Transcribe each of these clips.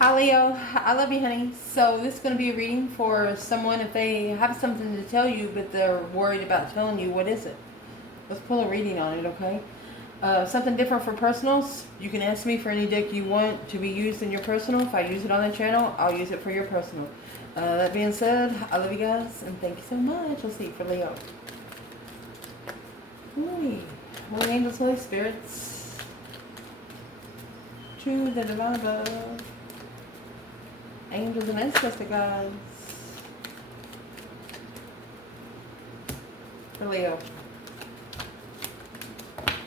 Hi Leo, I love you honey. So this is going to be a reading for someone if they have something to tell you but they're worried about telling you. What is it? Let's pull a reading on it, okay? Something different for personals. You can ask me for any deck you want to be used in your personal. If I use it on the channel, I'll use it for your personal. That being said, I love you guys and thank you so much. Let's see for Leo. Holy angels, Holy Spirits, to the divine above. Angels and Ancestor guides for Leo.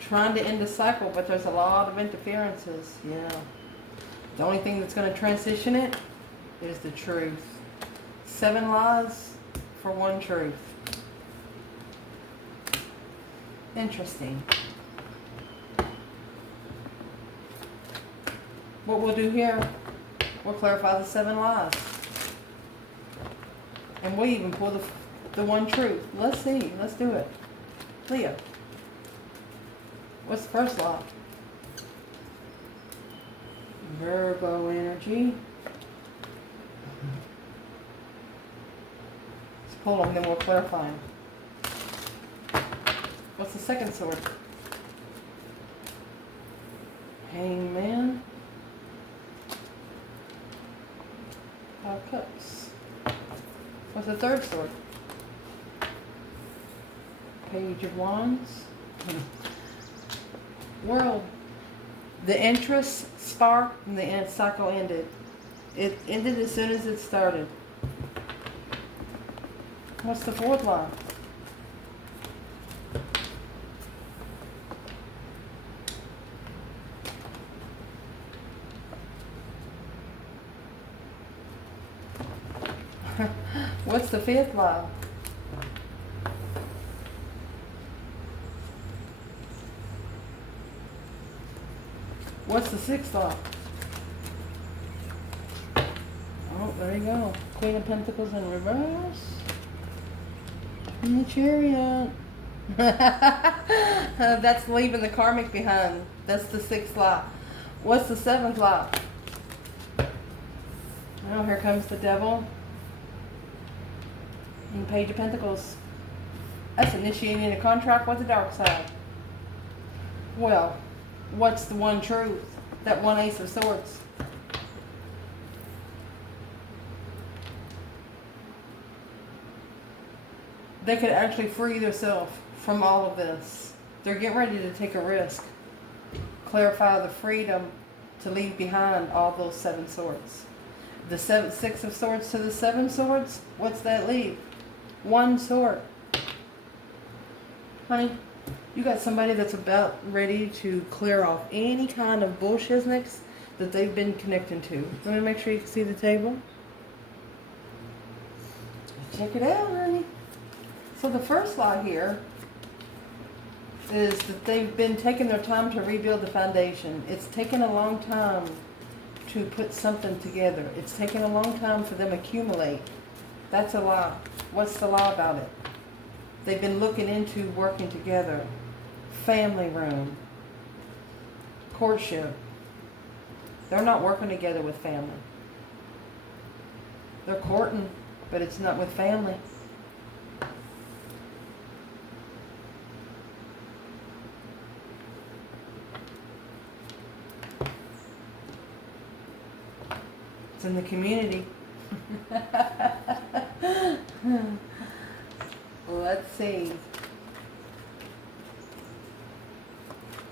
Trying to end a cycle, but there's a lot of interferences. Yeah. The only thing that's going to transition it is the truth. 7 lies for 1 truth. Interesting. What we'll do here, we'll clarify the 7 lies. And we'll even pull the 1 truth. Let's see. Let's do it. Leo. What's the first lie? Virgo energy. Let's pull them, then we'll clarify them. What's the second sword? Hangman. 5 cups. What's the third sword? Page of Wands. World. The interest sparked and the cycle ended. It ended as soon as it started. What's the fourth line? What's the fifth line? What's the sixth line? Oh, there you go. Queen of Pentacles in reverse. And the Chariot. That's leaving the karmic behind. That's the 6th lie. What's the 7th lie? Oh, here comes the Devil. And Page of Pentacles. That's initiating a contract with the dark side. Well, what's the 1 truth? That 1 Ace of Swords. They could actually free themselves from all of this. They're getting ready to take a risk. Clarify the freedom to leave behind all those 7 swords. The 6 of Swords to the 7 swords, what's that leave? 1 sword. Honey, you got somebody that's about ready to clear off any kind of bullshitness that they've been connecting to. Let me make sure you can see the table. Check it out, honey. So the first lie here is that they've been taking their time to rebuild the foundation. It's taken a long time to put something together. It's taken a long time for them to accumulate. That's a lie. What's the lie about it? They've been looking into working together. Family room. Courtship. They're not working together with family. They're courting, but it's not with family. It's in the community. Let's see.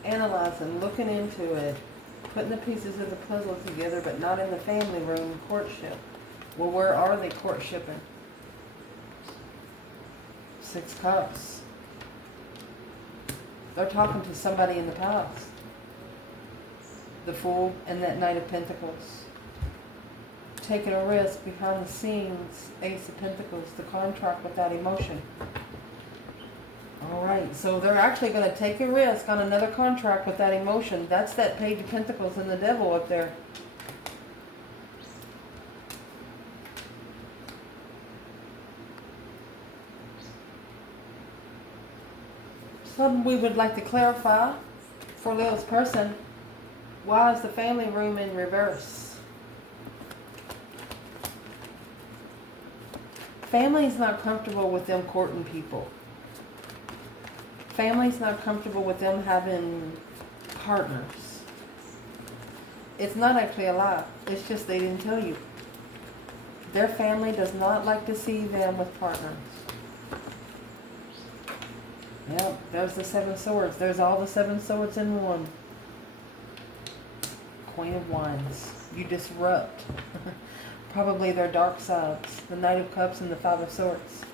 Analyzing, looking into it, putting the pieces of the puzzle together, but not in the family room. Courtship. Well, where are they courtshipping? 6 cups. They're talking to somebody in the past. The Fool and that Knight of Pentacles. Taking a risk behind the scenes. Ace of Pentacles, the contract without emotion. Alright, so they're actually going to take a risk on another contract without emotion. That's that Page of Pentacles and the Devil up there. Something we would like to clarify for Leo's person. Why is the family room in reverse? Family's not comfortable with them courting people. Family's not comfortable with them having partners. It's not actually a lie. It's just they didn't tell you. Their family does not like to see them with partners. Yep, there's the 7 swords. There's all the 7 swords in one. Queen of Wands. You disrupt. Probably their dark sides. The Knight of Cups and the 5 of Swords.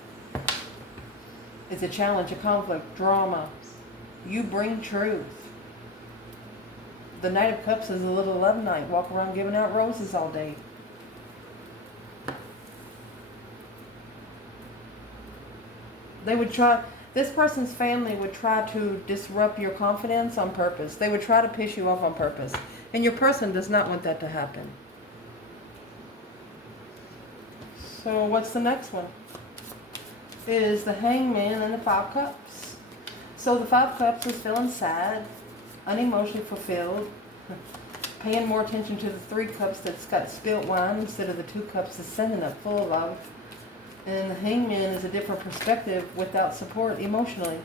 It's a challenge, a conflict, drama. You bring truth. The Knight of Cups is a little love knight. Walk around giving out roses all day. They would try, this person's family would try to disrupt your confidence on purpose. They would try to piss you off on purpose. And your person does not want that to happen. So what's the next one? It is the Hangman and the 5 Cups. So the 5 Cups is feeling sad, unemotionally fulfilled, paying more attention to the 3 Cups that's got spilt wine instead of the 2 Cups that's sending up full of love. And the Hangman is a different perspective without support emotionally.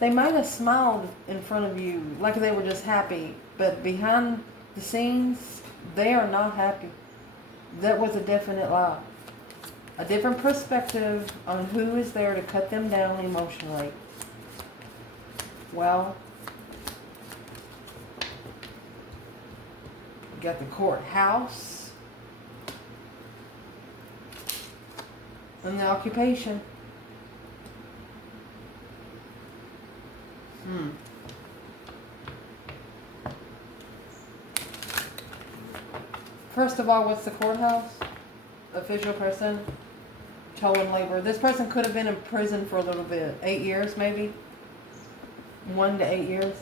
They might have smiled in front of you like they were just happy, but behind the scenes, they are not happy. That was a definite lie. A different perspective on who is there to cut them down emotionally. Well, you got the courthouse. And the occupation. First of all, what's the courthouse? Official person, towing labor. This person could have been in prison for a little bit. 8 years maybe? 1 to 8 years.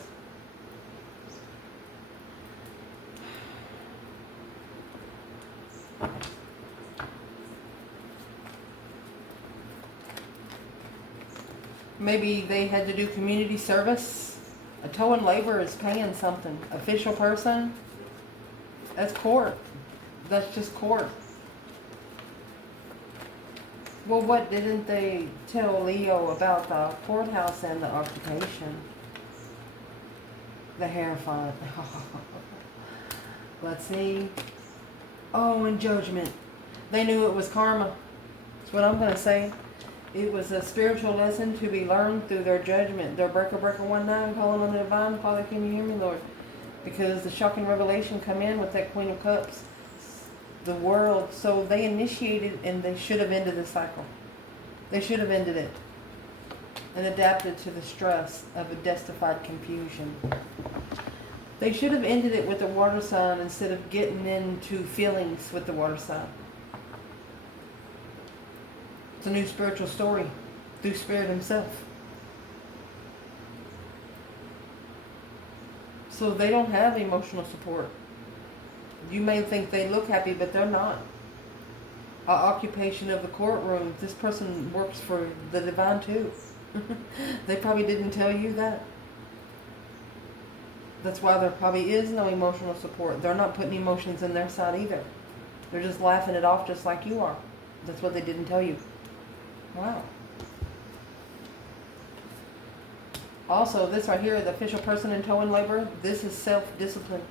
Maybe they had to do community service. A towing labor is paying something. Official person, that's court. That's just court. Well, what didn't they tell Leo about the courthouse and the occupation? The Hierophant. Let's see. Oh, and judgment. They knew it was karma. That's what I'm going to say. It was a spiritual lesson to be learned through their judgment. Their breaker 19, calling on the divine. Father, can you hear me, Lord? Because the shocking revelation come in with that Queen of Cups. The world. So they initiated and they should have ended the cycle. They should have ended it. And adapted to the stress of a destified confusion. They should have ended it with the water sign instead of getting into feelings with the water sign. It's a new spiritual story through Spirit himself. So they don't have emotional support. You may think they look happy, but they're not. Occupation of the courtroom. This person works for the divine too. They probably didn't tell you that. That's why there probably is no emotional support. They're not putting emotions in their side either. They're just laughing it off just like you are. That's what they didn't tell you. Wow. Also, this right here, the official person in towing labor, this is self-discipline.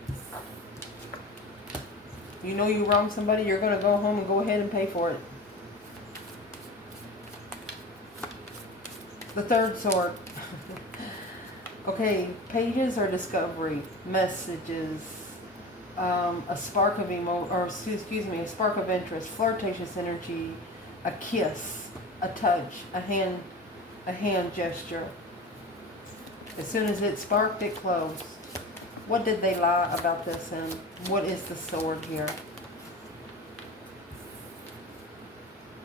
You know you wronged somebody, you're going to go home and go ahead and pay for it. The 3rd sword. Okay, pages are discovery, messages, a spark of a spark of interest, flirtatious energy, a kiss, a touch, a hand gesture. As soon as it sparked, it closed. What did they lie about this, and what is the sword here?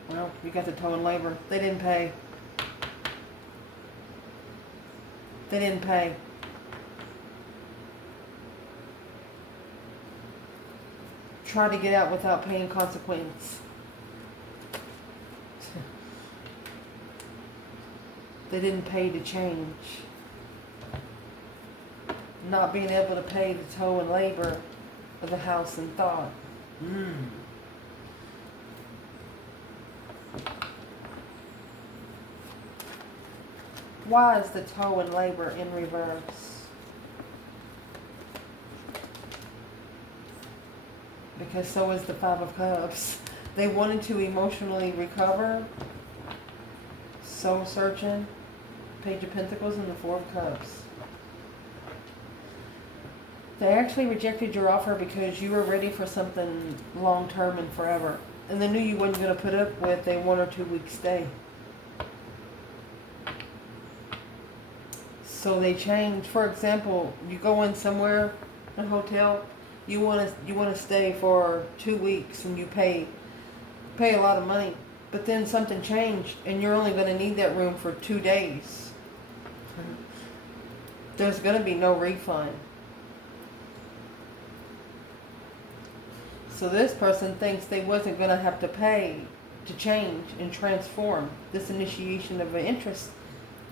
Well, you got the towing labor. They didn't pay. They didn't pay. Try to get out without paying consequence. They didn't pay to change. Not being able to pay the tow and labor of the house and thought. Why is the toe in labor in reverse? Because so is the Five of Cups. They wanted to emotionally recover. Soul searching. Page of Pentacles and the Four of Cups. They actually rejected your offer because you were ready for something long-term and forever. And they knew you wasn't going to put up with a 1 or 2 week stay. So they changed. For example, you go in somewhere, a hotel, you want to stay for 2 weeks and you pay a lot of money. But then something changed and you're only going to need that room for 2 days. There's going to be no refund. So this person thinks they wasn't going to have to pay to change and transform this initiation of an interest.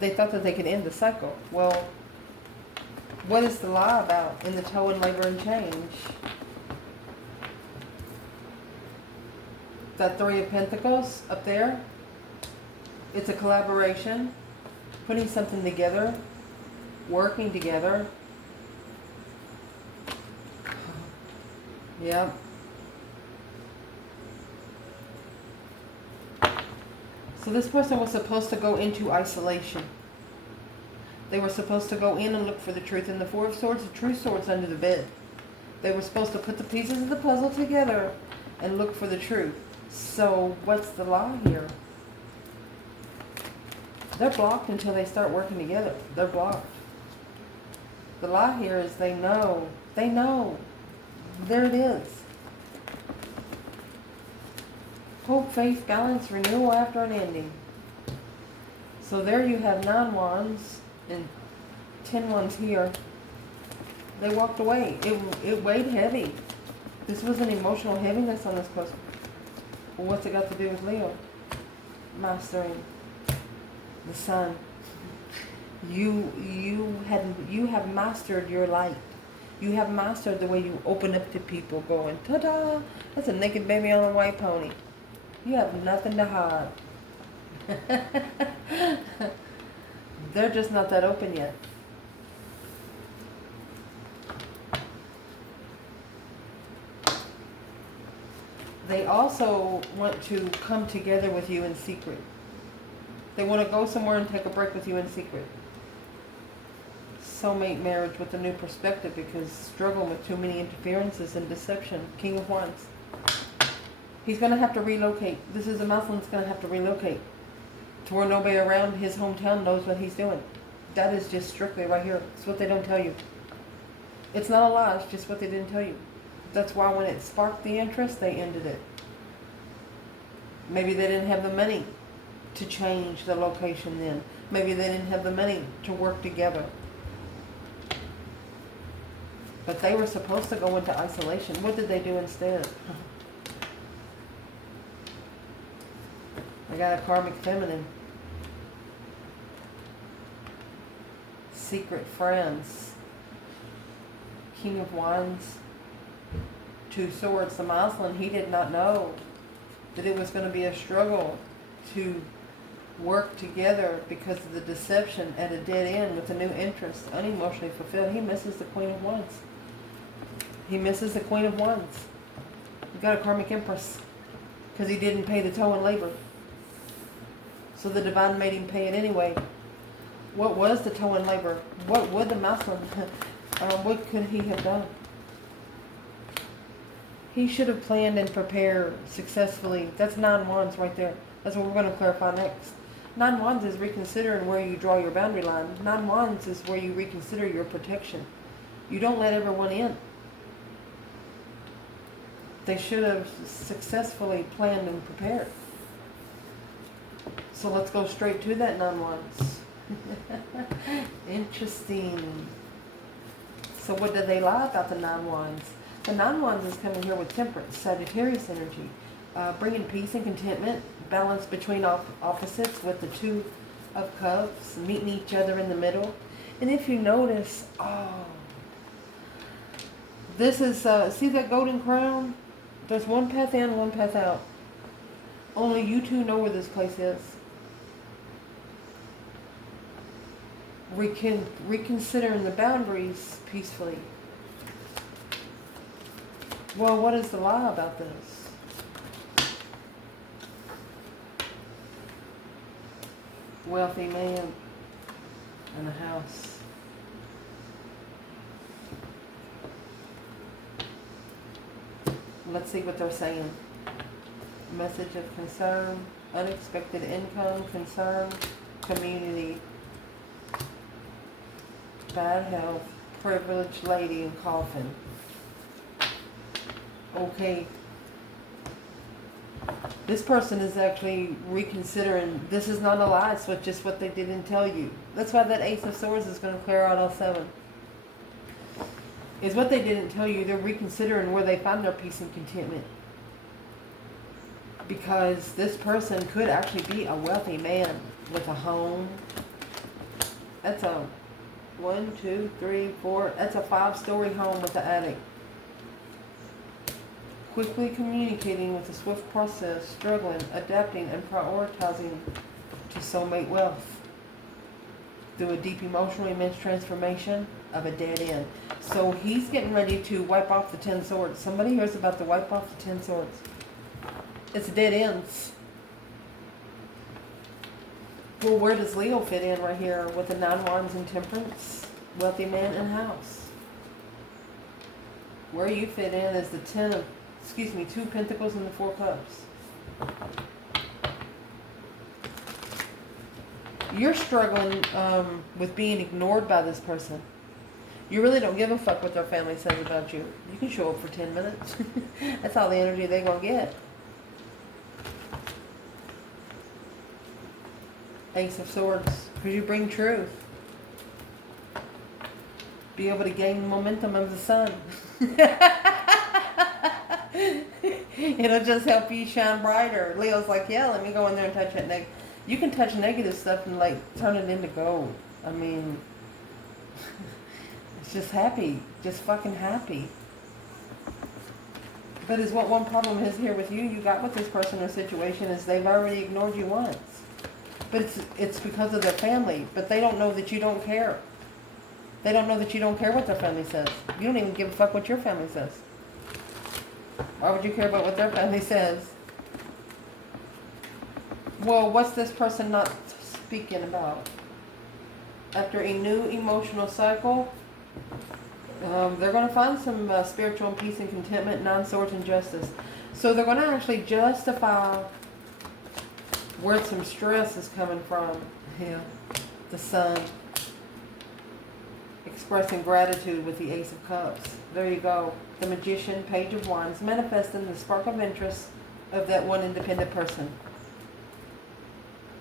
They thought that they could end the cycle. Well, what is the lie about in the toe and labor and change? That Three of Pentacles up there, it's a collaboration, putting something together, working together. Yep. So this person was supposed to go into isolation. They were supposed to go in and look for the truth. And the Four of Swords, the true sword's under the bed. They were supposed to put the pieces of the puzzle together and look for the truth. So what's the lie here? They're blocked until they start working together. They're blocked. The lie here is they know. They know. There it is. Hope, faith, balance, renewal after an ending. So there you have 9 wands and 10 wands here. They walked away. It weighed heavy. This was an emotional heaviness on this person. Well, what's it got to do with Leo? Mastering the sun. You have mastered your light. You have mastered the way you open up to people, going, ta-da! That's a naked baby on a white pony. You have nothing to hide. They're just not that open yet. They also want to come together with you in secret. They want to go somewhere and take a break with you in secret. Soulmate marriage with a new perspective, because struggling with too many interferences and deception. King of Wands. He's going to have to relocate. This is a Muslim that's going to have to relocate to where nobody around his hometown knows what he's doing. That is just strictly right here. It's what they don't tell you. It's not a lie. It's just what they didn't tell you. That's why when it sparked the interest, they ended it. Maybe they didn't have the money to change the location then. Maybe they didn't have the money to work together. But they were supposed to go into isolation. What did they do instead? I got a karmic feminine. Secret friends. King of Wands. 2 swords. The Muslim, he did not know that it was going to be a struggle to work together because of the deception at a dead end with a new interest, unemotionally fulfilled. He misses the Queen of Wands. He misses the Queen of Wands. He got a karmic empress because he didn't pay the toe and labor. So the divine made him pay it anyway. What was the toe and labor? What would the Muslim, what could he have done? He should have planned and prepared successfully. That's 9 wands right there. That's what we're going to clarify next. 9 wands is reconsidering where you draw your boundary line. 9 wands is where you reconsider your protection. You don't let everyone in. They should have successfully planned and prepared. So let's go straight to that 9 wands. Interesting. So what did they lie about the 9 wands? The 9 wands is coming here with temperance, Sagittarius energy, bringing peace and contentment, balance between opposites with the 2 of cups, meeting each other in the middle. And if you notice, this is, see that golden crown? There's one path in, one path out. Only you two know where this place is. reconsidering the boundaries peacefully. Well, what is the lie about this? Wealthy man and a house. Let's see what they're saying. Message of concern, unexpected income, concern, community, bad health, privileged lady in coffin. Okay. This person is actually reconsidering. This is not a lie, it's just what they didn't tell you. That's why that Ace of Swords is going to clear out all 7. Is what they didn't tell you. They're reconsidering where they find their peace and contentment. Because this person could actually be a wealthy man with a home. That's a 1, 2, 3, 4. That's a 5-story home with an attic. Quickly communicating with a swift process, struggling, adapting, and prioritizing to soulmate wealth through a deep emotional immense transformation of a dead end. So he's getting ready to wipe off the 10 swords. Somebody hears about to wipe off the 10 swords. It's dead ends. Well, where does Leo fit in right here with the 9 wands and temperance? Wealthy man and house. Where you fit in is the 2 pentacles and the 4 cups. You're struggling with being ignored by this person. You really don't give a fuck what their family says about you. You can show up for 10 minutes. That's all the energy they're going to get. Ace of Swords. Because you bring truth. Be able to gain the momentum of the sun. It'll just help you shine brighter. Leo's like, yeah, let me go in there and touch that you can touch negative stuff and like turn it into gold. I mean, it's just happy. Just fucking happy. But is what one problem is here with you got with this person or situation is they've already ignored you once. But it's because of their family. But they don't know that you don't care. They don't know that you don't care what their family says. You don't even give a fuck what your family says. Why would you care about what their family says? Well, what's this person not speaking about? After a new emotional cycle, they're going to find some spiritual peace and contentment, 9 swords and justice. So they're going to actually justify where some stress is coming from. Yeah. The sun. Expressing gratitude with the Ace of Cups. There you go. The Magician, Page of Wands, manifesting the spark of interest of that one independent person.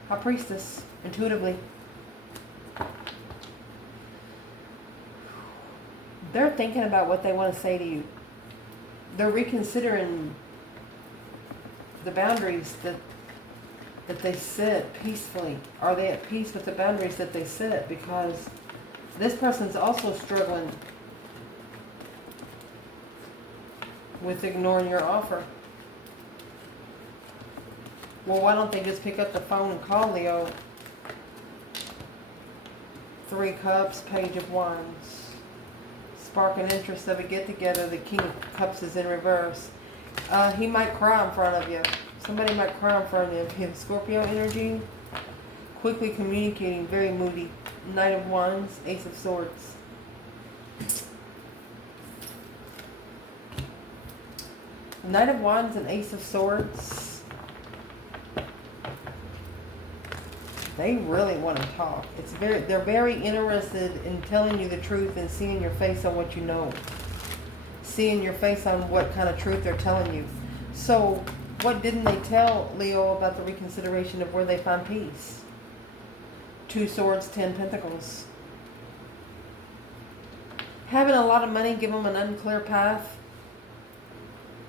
High Priestess, intuitively. They're thinking about what they want to say to you. They're reconsidering the boundaries that they set peacefully. Are they at peace with the boundaries that they set? Because this person's also struggling with ignoring your offer. Well, why don't they just pick up the phone and call Leo? 3 Cups, Page of Wands. Spark and interest of a get-together. The King of Cups is in reverse. He might cry in front of you. Somebody might cry in front of him. Scorpio energy. Quickly communicating, very moody. Knight of Wands, Ace of Swords. Knight of Wands and Ace of Swords. They really want to talk. They're very interested in telling you the truth and seeing your face on what you know. Seeing your face on what kind of truth they're telling you. So, what didn't they tell Leo about the reconsideration of where they find peace? 2 Swords, 10 Pentacles. Having a lot of money, give them an unclear path.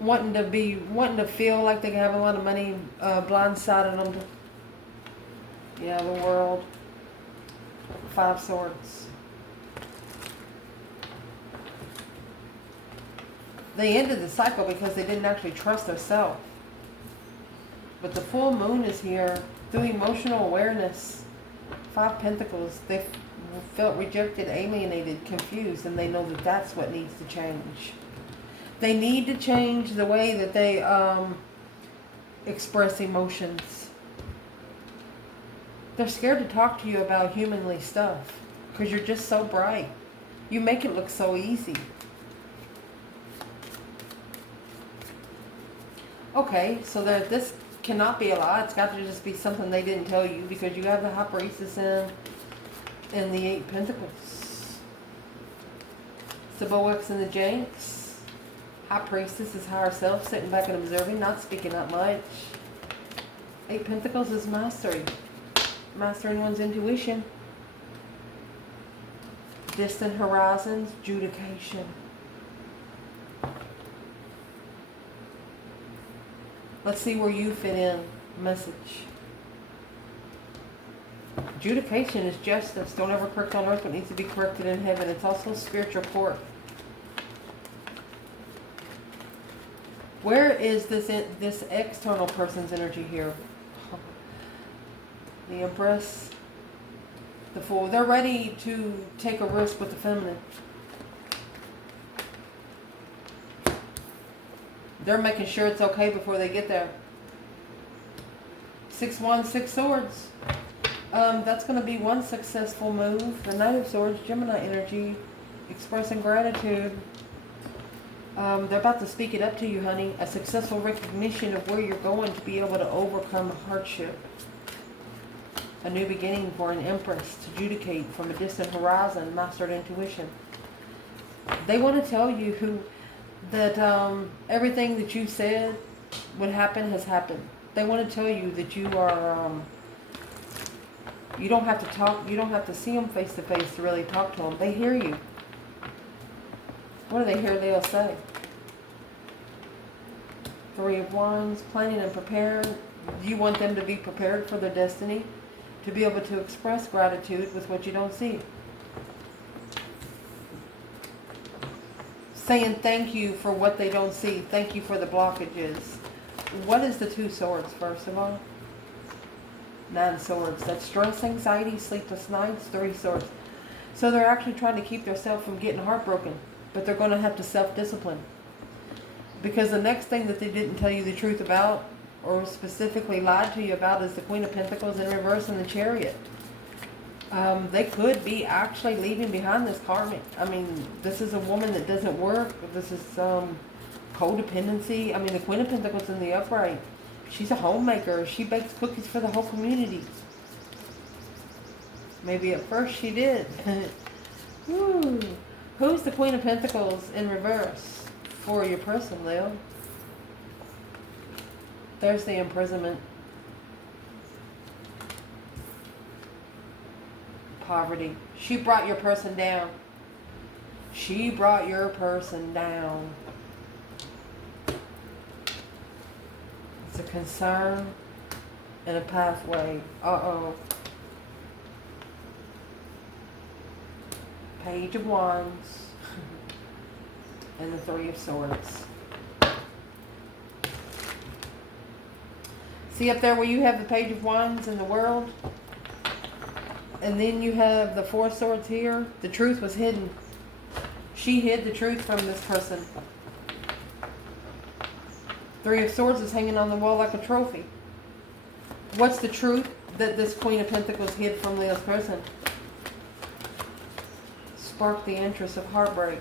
Wanting to feel like they have a lot of money, blindsided them to, yeah, the world. 5 Swords. They ended the cycle because they didn't actually trust themselves. But the full moon is here through emotional awareness. 5 Pentacles. They felt rejected, alienated, confused, and they know that that's what needs to change. They need to change the way that they express emotions. They're scared to talk to you about humanly stuff because you're just so bright. You make it look so easy. Okay, so that this cannot be a lie. It's got to just be something they didn't tell you, because you have the High Priestess in the 8 Pentacles. Symbolics and the Janks. High Priestess is higher self, sitting back and observing, not speaking up much. 8 Pentacles is mastery. Mastering one's intuition. Distant horizons, judication. Let's see where you fit in. Message. Judication is justice. Don't ever correct on earth what needs to be corrected in heaven. It's also spiritual court. Where is this external person's energy here? The Empress. The Fool. They're ready to take a risk with the feminine. They're making sure it's okay before they get there. 6 Wands, 6 Swords. That's going to be one successful move. The Knight of Swords, Gemini energy, expressing gratitude. They're about to speak it up to you, honey. A successful recognition of where you're going to be able to overcome hardship. A new beginning for an Empress to judicate from a distant horizon, mastered intuition. They want to tell you that everything that you said would happen has happened. They want to tell you that you are, you don't have to talk, you don't have to see them face to face to really talk to them. They hear you. What do they hear they'll say? 3 of Wands, planning and preparing. You want them to be prepared for their destiny, to be able to express gratitude with what you don't see. Saying thank you for what they don't see. Thank you for the blockages. What is the 2 Swords, first of all? 9 Swords. That's stress, anxiety, sleepless nights. 3 Swords. So they're actually trying to keep themselves from getting heartbroken. But they're going to have to self-discipline. Because the next thing that they didn't tell you the truth about, or specifically lied to you about, is the Queen of Pentacles in reverse and the Chariot. They could be actually leaving behind this karmic. I mean, this is a woman that doesn't work. This is codependency. I mean, the Queen of Pentacles in the upright. She's a homemaker. She bakes cookies for the whole community. Maybe at first she did. Woo. Who's the Queen of Pentacles in reverse for your person, Leo? There's the imprisonment. Poverty. She brought your person down. She brought your person down. It's a concern and a pathway. Uh-oh. Page of Wands. And the 3 of Swords. See up there where you have the Page of Wands in the world? And then you have the 4 Swords here. The truth was hidden. She hid the truth from this person. 3 of Swords is hanging on the wall like a trophy. What's the truth that this Queen of Pentacles hid from Leo's person? Spark the interest of heartbreak.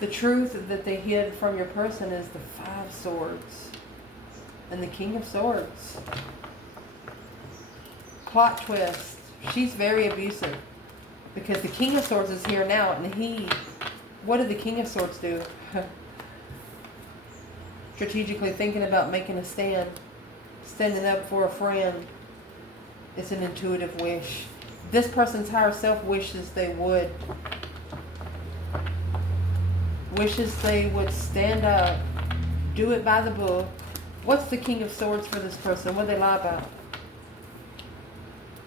The truth that they hid from your person is the 5 Swords. And the King of Swords. Plot twist. She's very abusive. Because the King of Swords is here now. And what did the King of Swords do? Strategically thinking about making a stand. Standing up for a friend. It's an intuitive wish. This person's higher self wishes they would. Wishes they would stand up. Do it by the book. What's the King of Swords for this person? What do they lie about?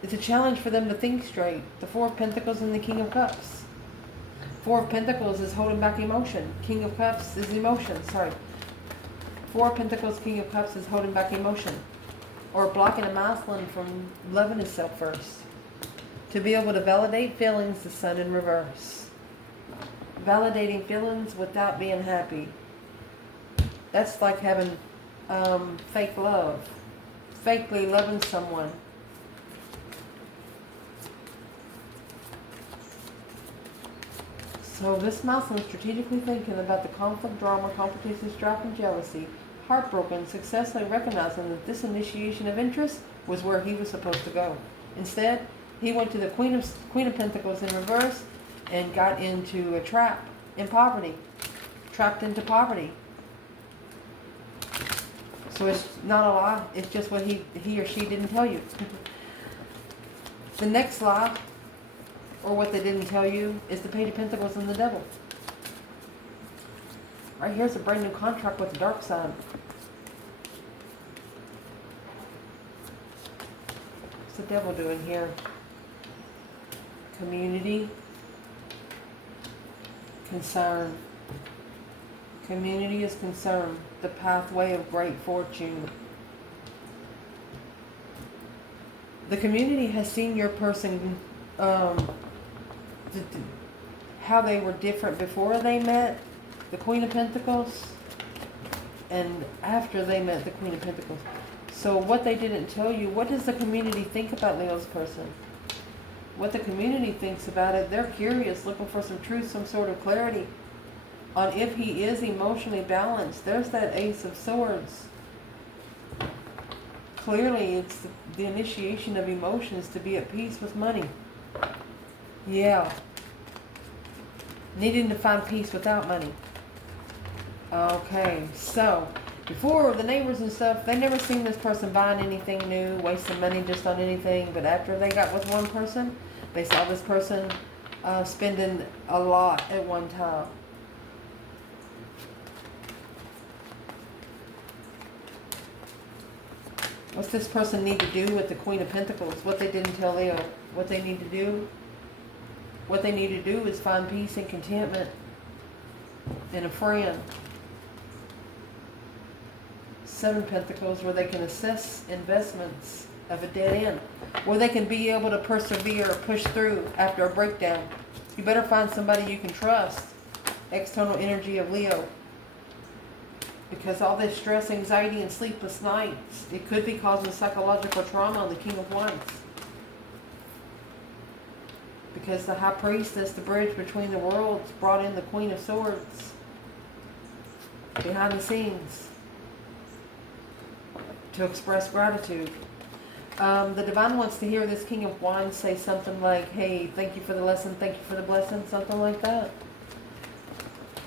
It's a challenge for them to think straight. The 4 of Pentacles and the King of Cups. 4 of Pentacles is holding back emotion. King of Cups is emotion. Sorry. 4 of Pentacles, King of Cups is holding back emotion. Or blocking a masculine from loving himself first. To be able to validate feelings, the Sun in reverse. Validating feelings without being happy. That's like having fake love. Fakely loving someone. So this Muslim strategically thinking about the conflict, drama, competition, strife, and jealousy, heartbroken, successfully recognizing that this initiation of interest was where he was supposed to go. Instead, he went to the Queen of Pentacles in reverse and got into a trap in poverty. Trapped into poverty. So it's not a lie, it's just what he or she didn't tell you. The next lie, or what they didn't tell you, is the Page of Pentacles and the Devil. Right here's a brand new contract with the dark side. What's the Devil doing here? Community. Concern. Community is concerned. The pathway of great fortune. The community has seen your person, how they were different before they met the Queen of Pentacles and after they met the Queen of Pentacles. So what they didn't tell you, what does the community think about Leo's person? What the community thinks about it, they're curious, looking for some truth, some sort of clarity on if he is emotionally balanced. There's that Ace of Swords. Clearly, it's the initiation of emotions to be at peace with money. Yeah. Needing to find peace without money. Okay, so before, the neighbors and stuff, they never seen this person buying anything new, wasting money just on anything. But after they got with one person, they saw this person spending a lot at one time. What's this person need to do with the Queen of Pentacles? What they didn't tell Leo. What they need to do? What they need to do is find peace and contentment in a friend. Seven Pentacles, where they can assess investments of a dead end. Where they can be able to persevere, push through after a breakdown. You better find somebody you can trust. External energy of Leo. Because all this stress, anxiety, and sleepless nights, it could be causing psychological trauma on the King of Wands. Because the High Priestess, the bridge between the worlds, brought in the Queen of Swords. Behind the scenes. To express gratitude. The Divine wants to hear this King of Wands say something like, hey, thank you for the lesson, thank you for the blessing, something like that.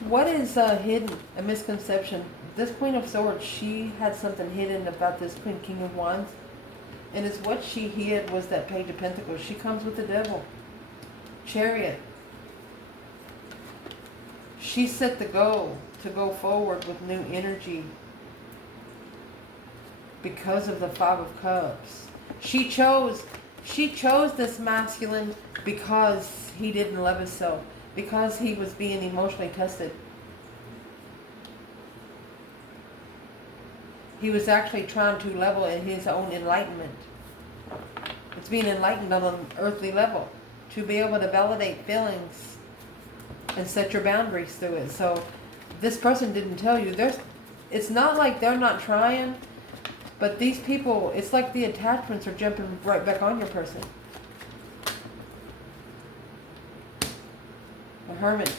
What is hidden? A misconception. This Queen of Swords, she had something hidden about this King of Wands. And it's what she hid was that Page of Pentacles. She comes with the Devil. Chariot. She set the goal to go forward with new energy. Because of the Five of Cups. She chose this masculine because he didn't love himself. Because he was being emotionally tested. He was actually trying to level in his own enlightenment. It's being enlightened on an earthly level. To be able to validate feelings and set your boundaries through it. So this person didn't tell you. It's not like they're not trying. But these people, it's like the attachments are jumping right back on your person. The Hermit.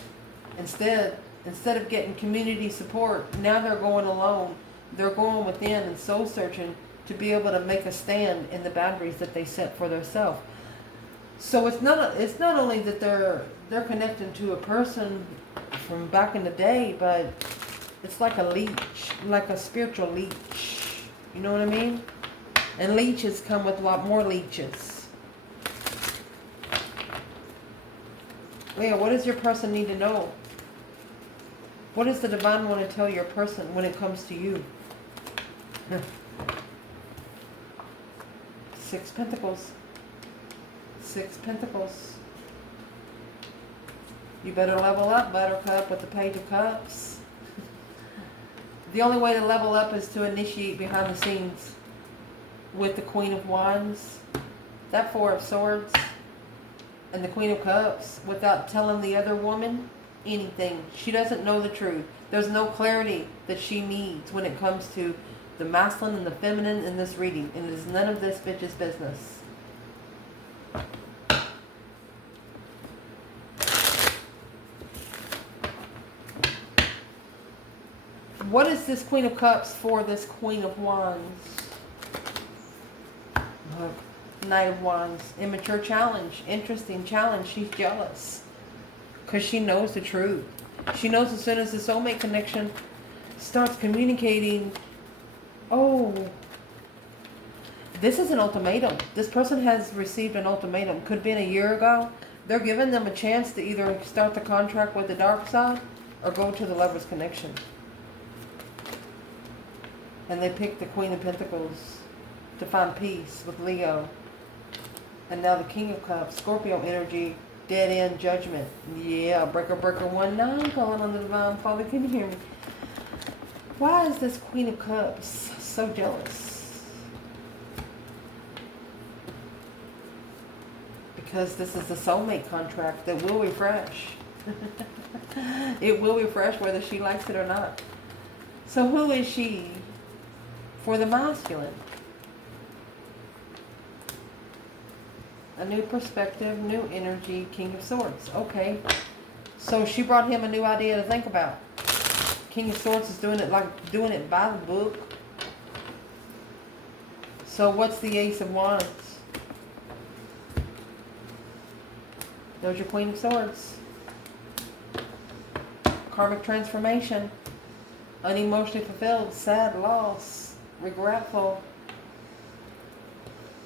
Instead of getting community support, now they're going alone. They're going within and soul searching to be able to make a stand in the boundaries that they set for themselves. So it's not only that they're connecting to a person from back in the day, but it's like a leech, like a spiritual leech. You know what I mean? And leeches come with a lot more leeches. Leo, what does your person need to know? What does the Divine want to tell your person when it comes to you? Six Pentacles. Six Pentacles. You better level up, Buttercup, with the Page of Cups. The only way to level up is to initiate behind the scenes with the Queen of Wands. That Four of Swords. and the Queen of Cups without telling the other woman anything. She doesn't know the truth. There's no clarity that she needs when it comes to the masculine and the feminine in this reading. And it is none of this bitch's business. What is this Queen of Cups for this Queen of Wands? Look, Knight of Wands. Immature challenge. Interesting challenge. She's jealous. Because she knows the truth. She knows as soon as the soulmate connection starts communicating, oh, this is an ultimatum. This person has received an ultimatum. Could have been a year ago. They're giving them a chance to either start the contract with the dark side or go to the Lover's connection. And they picked the Queen of Pentacles to find peace with Leo. And now the King of Cups, Scorpio energy, dead end judgment. Yeah, breaker 19 calling on the Divine Father. Can you hear me? Why is this Queen of Cups so jealous? Because this is a soulmate contract that will refresh. It will refresh whether she likes it or not. So who is she for the masculine? A new perspective, new energy, King of Swords. Okay. So she brought him a new idea to think about. King of Swords is doing it by the book. So what's the Ace of Wands? There's your Queen of Swords. Karmic transformation. Unemotionally fulfilled, sad, loss, regretful.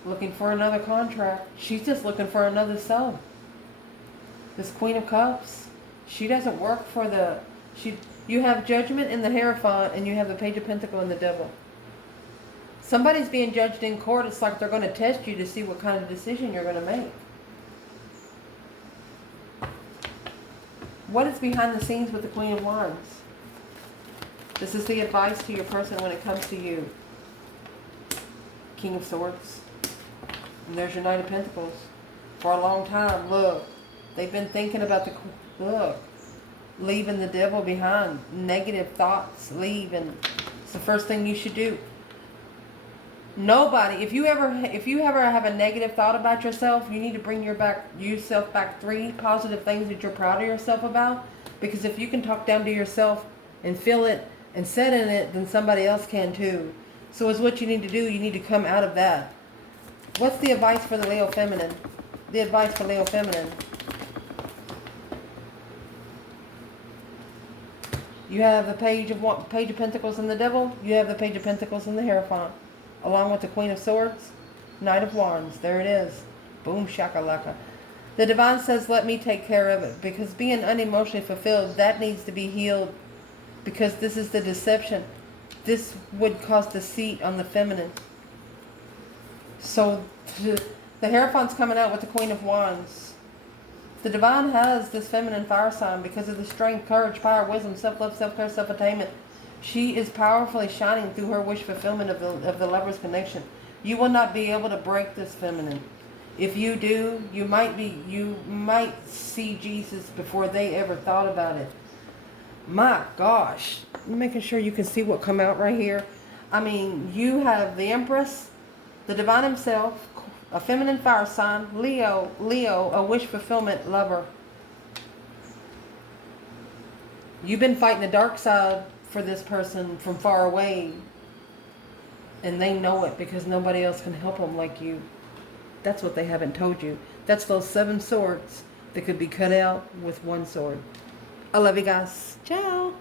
Looking for another contract. She's just looking for another soul. This Queen of Cups, she doesn't work for the... You have Judgment in the Hierophant and you have the Page of Pentacles and the Devil. Somebody's being judged in court. It's like they're going to test you to see what kind of decision you're going to make. What is behind the scenes with the Queen of Wands? This is the advice to your person when it comes to you. King of Swords. And there's your Knight of Pentacles. For a long time, look, they've been thinking about leaving the devil behind. Negative thoughts, leave, and it's the first thing you should do. Nobody, if you ever have a negative thought about yourself, you need to bring yourself back 3 positive things that you're proud of yourself about. Because if you can talk down to yourself and feel it and set in it, then somebody else can too. So it's what you need to do. You need to come out of that. What's the advice for the Leo Feminine? The advice for Leo Feminine. You have the Page of Pentacles and the Devil. You have the Page of Pentacles and the Hierophant. Along with the Queen of Swords, Knight of Wands. There it is. Boom shakalaka. The Divine says, let me take care of it. Because being unemotionally fulfilled, that needs to be healed. Because this is the deception. This would cause deceit on the feminine. So the Hierophant's coming out with the Queen of Wands. The Divine has this feminine fire sign because of the strength, courage, power, wisdom, self-love, self-care, self-attainment. She is powerfully shining through her wish fulfillment of the Lover's connection. You will not be able to break this feminine. If you do, you might see Jesus before they ever thought about it. My gosh. I'm making sure you can see what come out right here. I mean, you have the Empress, the Divine himself, a feminine fire sign, Leo, a wish fulfillment lover. You've been fighting the dark side for this person from far away. And they know it because nobody else can help them like you. That's what they haven't told you. That's those 7 swords that could be cut out with 1 sword. I love you guys. Ciao.